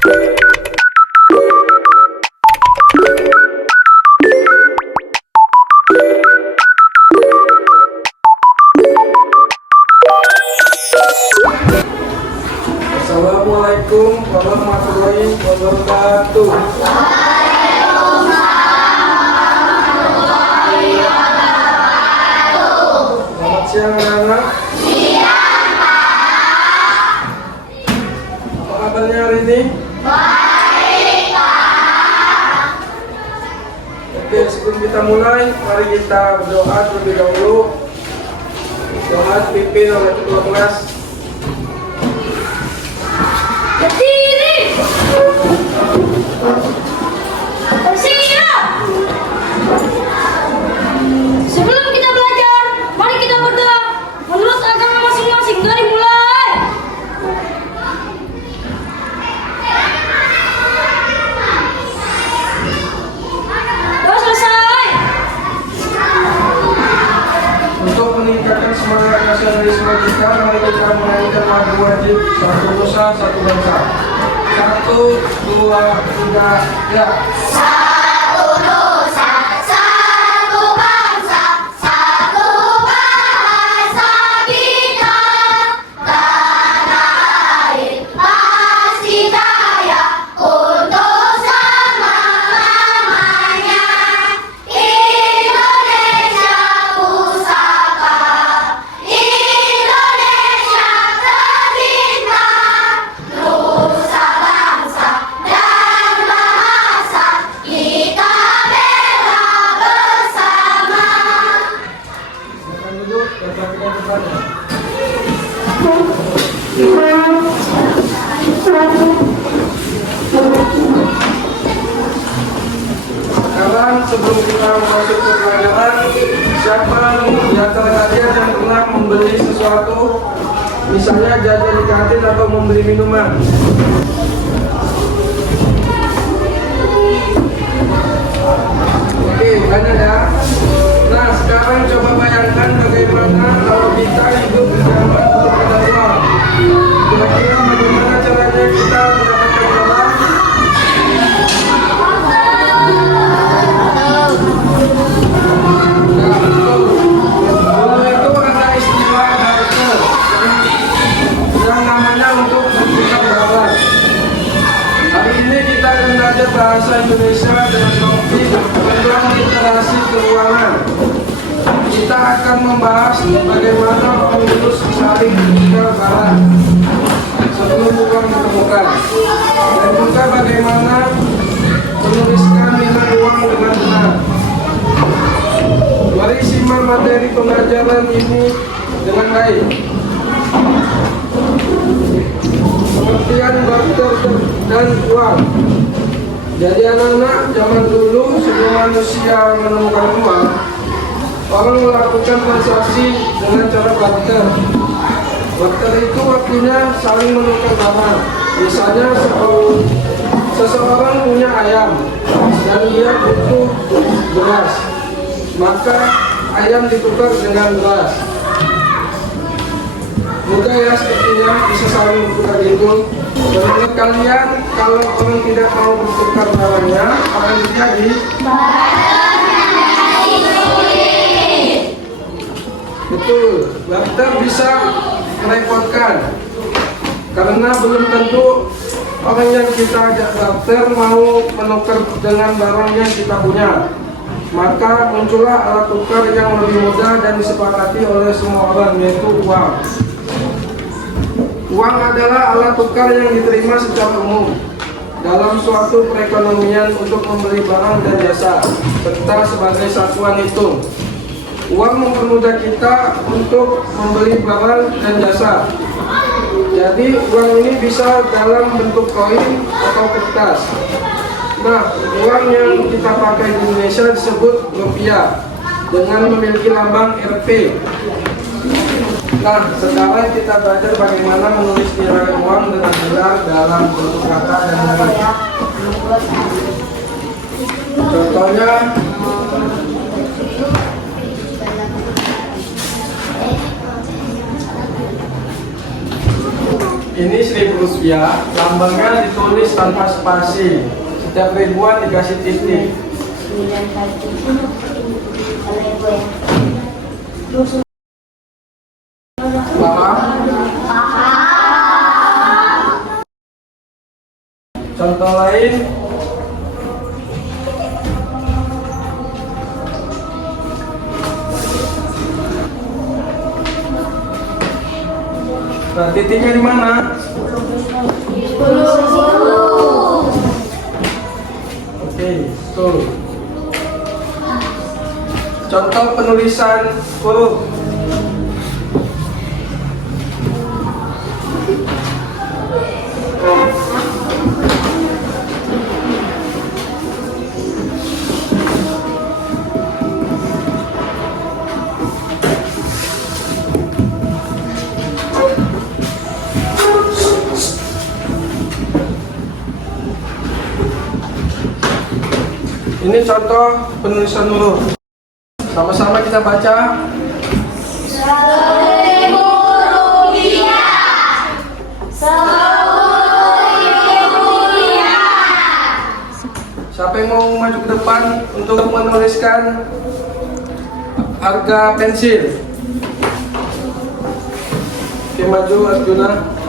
Assalamualaikum warahmatullahi wabarakatuh. Selamat siang anak-anak. Apa kabarnya hari ini? Oke, sebelum kita mulai, mari kita berdoa terlebih dahulu. Doa dipimpin oleh ketua kelas. Berdiri. Bersiap. Sebelum kita belajar, mari kita berdoa menurut agama masing-masing. Dari mulai. Doa selesai. Untuk meningkatkan semangat nasionalisme kita, mari kita menyanyikan lagu wajib Satu Nusa Satu Bangsa. 1, 2, 3, ya. Satu nusa, satu bangsa, satu bahasa kita. Tanah air pasti kaya untuk selama-lamanya. Indonesia pusaka, Indonesia tercinta. Nusa bangsa dan bahasa kita bela bersama. Silakan duduk dan perhatikan tempatnya. Sekarang sebelum kita masuk ke pelajaran, siapa di antara kalian yang pernah membeli sesuatu, misalnya jajan di kantin atau membeli minuman? Oke, banyak ya. Nah, sekarang coba bayangkan bagaimana kalau kita hidup di zaman belum ada uang. Kira-kira bagaimana caranya kita mendapatkan uang? Nah, betul. Dulu itu ada istilah barter yang namanya untuk bertukar barang. Hari ini kita akan belajar bahasa Indonesia dengan topik tentang literasi keuangan. Kita akan membahas bagaimana orang dulu saling bertukar barang sebelum uang ditemukan, dan juga bagaimana menuliskan nilai uang dengan benar. Mari simak materi pembelajaran ini dengan baik. Pengertian barter dan uang. Jadi anak-anak, zaman dulu sebelum manusia menemukan uang, orang melakukan transaksi dengan cara barter. Barter itu artinya saling menukar barang. Misalnya seseorang punya ayam dan dia butuh beras, maka ayam ditukar dengan beras. Mudah ya, sepertinya bisa saling bertukar gitu. Menurut kalian, kalau orang tidak mau bertukar barangnya, apa yang terjadi? Betul, barter bisa merepotkan karena belum tentu orang yang kita ajak barter mau menukar dengan barang yang kita punya. Maka muncullah alat tukar yang lebih mudah dan disepakati oleh semua orang, yaitu uang. Uang adalah alat tukar yang diterima secara umum dalam suatu perekonomian untuk membeli barang dan jasa, serta sebagai satuan hitung. Uang mempermudah kita untuk membeli barang dan jasa. Jadi uang ini bisa dalam bentuk koin atau kertas. Nah, uang yang kita pakai di Indonesia disebut rupiah dengan memiliki lambang Rp. Nah, sekarang kita belajar bagaimana menulis nilai uang dengan benar dalam bentuk kata dan nilai. Contohnya, Ini Rp1.000, lambangnya ditulis tanpa spasi. Setiap ribuan dikasih titik. 9 kali 7. Kalau ibu ya. Paham? Contoh lain. Nah, titiknya di mana? 10. Oke, tuh. Contoh penulisan huruf. Ini contoh penulisan huruf. Sama-sama kita baca. Rp10.000. Rp10.000. Siapa yang mau maju ke depan untuk menuliskan harga pensil? Oke, maju Arjuna.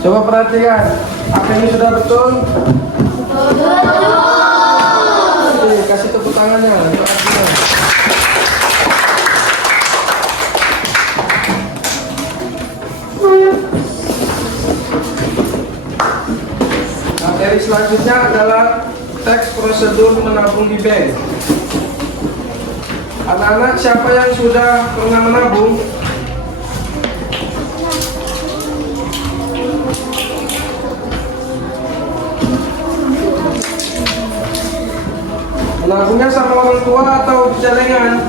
Coba perhatikan, apa ini sudah betul? Oke, kasih tepuk tangannya untuk Arjuna. Materi selanjutnya adalah teks prosedur menabung di bank. Anak-anak, siapa yang sudah pernah menabung? Menabungnya sama orang tua atau di celengan?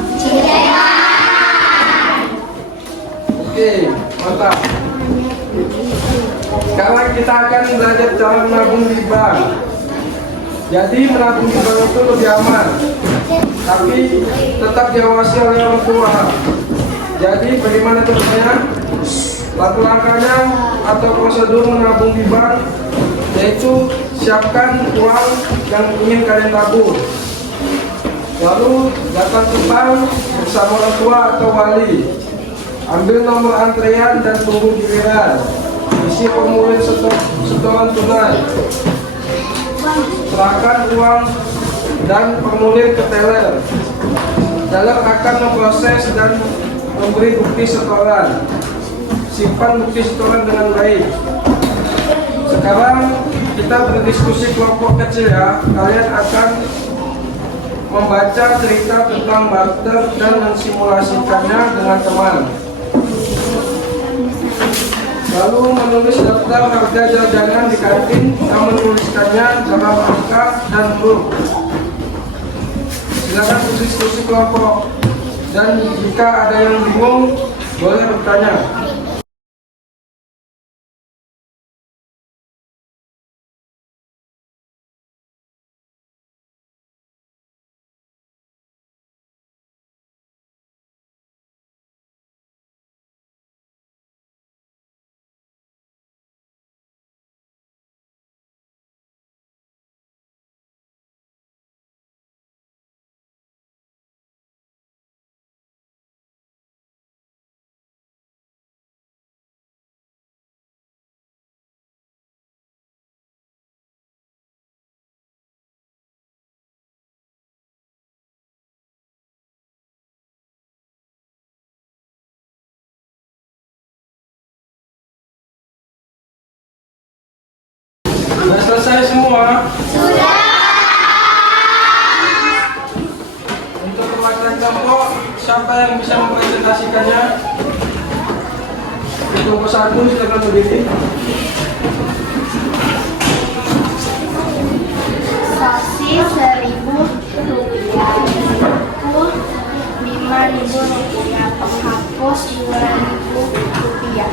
Oke, mantap. Sekarang kita akan belajar cara menabung di bank. Jadi menabung di bank itu lebih aman, tapi tetap diawasi oleh orang tua. Jadi bagaimana caranya? Langkah-langkahnya atau prosedur menabung di bank, yaitu siapkan uang yang ingin kalian tabung. Lalu datang ke bank bersama orang tua atau wali. Ambil nomor antrean dan tunggu giliran. Isi formulir setoran tunai. Serahkan uang dan formulir ke teller. Teller akan memproses dan memberi bukti setoran. Simpan bukti setoran dengan baik. Sekarang kita berdiskusi kelompok kecil ya. Kalian akan membaca cerita tentang barter dan mensimulasikannya dengan teman. Lalu menulis daftar harga jajanan di kantin yang menuliskannya dalam angka dan huruf. Silakan berdiskusi kelompok, dan jika ada yang bingung boleh bertanya. yang bisa mempresentasikannya? Untuk satu silakan berdiri. Sosis 1.000 rupiah, buku 5.000 rupiah, penghapus 2.000 rupiah.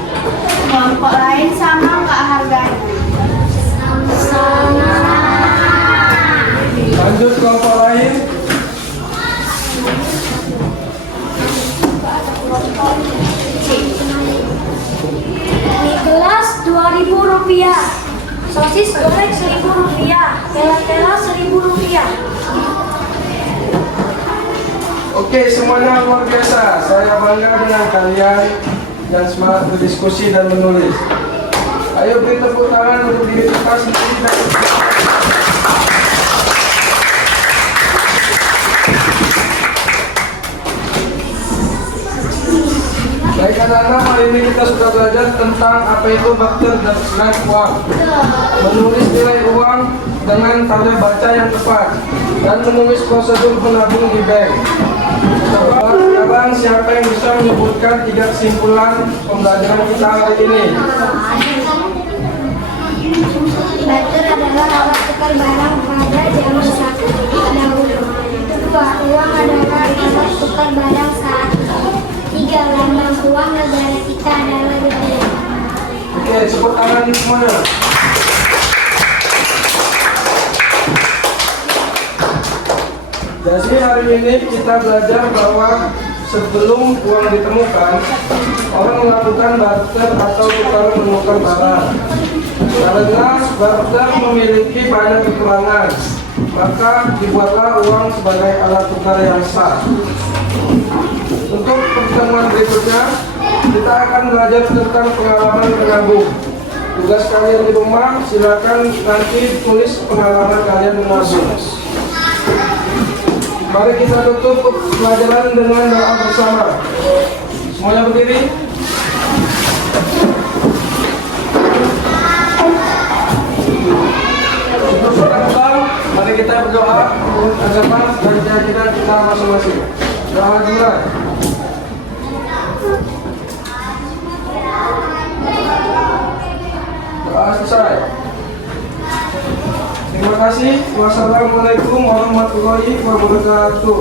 Kelompok lain sama nggak harganya? Sama. Lanjut kelompok lain. Mie gelas 2.000 rupiah. Sosis goreng 1.000 rupiah. Tela-tela 1.000 rupiah. Oke, semuanya luar biasa. Saya bangga dengan kalian yang semangat berdiskusi dan menulis. Ayo beri tepuk tangan untuk diri kita sendiri dan baik anak-anak, hari ini kita sudah belajar tentang apa itu bakter dan naik uang, menulis nilai uang dengan tanda baca yang tepat, dan menulis prosedur menabung di bank. Coba sekarang siapa yang bisa menyebutkan 3 kesimpulan pembelajaran kita hari ini? Barter adalah alat tukar barang pada zaman saat dahulu. 2. Uang adalah alat tukar barang saat ini. 3. Lambang uang negara kita adalah rupiah. Oke, tepuk tangan semuanya. Jadi hari ini kita belajar bahwa sebelum uang ditemukan, orang melakukan barter atau tukar menukar barang. Karena barter memiliki banyak kekurangan, maka dibuatlah uang sebagai alat tukar yang sah. Untuk pertemuan berikutnya, kita akan belajar tentang pengalaman menabung. Tugas kalian di rumah, silakan nanti tulis pengalaman kalian menabung. Mari kita tutup pelajaran dengan doa bersama. Semuanya berdiri. Sebelum kita kembali, mari kita berdoa untuk azaman dan keyakinan kita masing-masing. Doa dimulai. Doa selesai. Terima kasih. Wassalamualaikum warahmatullahi wabarakatuh.